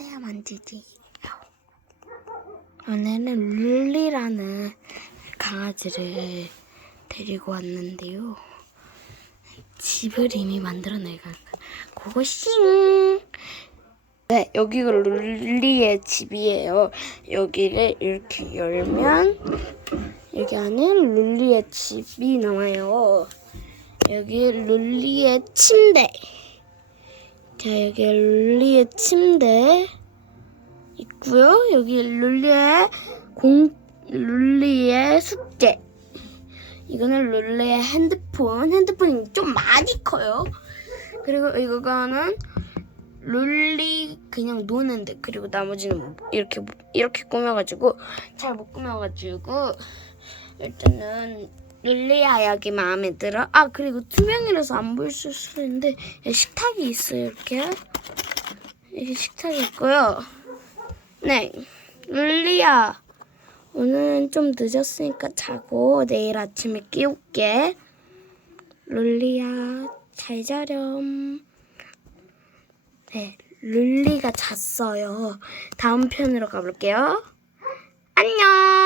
만지세요, 만지지. 오늘은 룰리라는 강아지를 데리고 왔는데요. 집을 이미 만들어내가 그거 싱. 네, 여기가 룰리의 집이에요. 여기를 이렇게 열면 여기 안에 룰리의 집이 나와요. 여기 룰리의 침대. 자, 여기 룰리의 침대 있고요. 여기 룰리의 공 룰리의 숙제. 이거는 룰리의 핸드폰. 핸드폰이 좀 많이 커요. 그리고 이거는 룰리 그냥 노는데 그리고 나머지는 이렇게 이렇게 꾸며가지고 잘 못 꾸며가지고 일단은 룰리야 여기 마음에 들어. 아 그리고 투명이라서 안 보일 수도 있는데 식탁이 있어요 이렇게 이렇게 식탁이 있고요. 네 룰리야 오늘은 좀 늦었으니까 자고 내일 아침에 깨울게. 룰리야 잘 자렴. 네, 룰리가 잤어요. 다음 편으로 가볼게요. 안녕!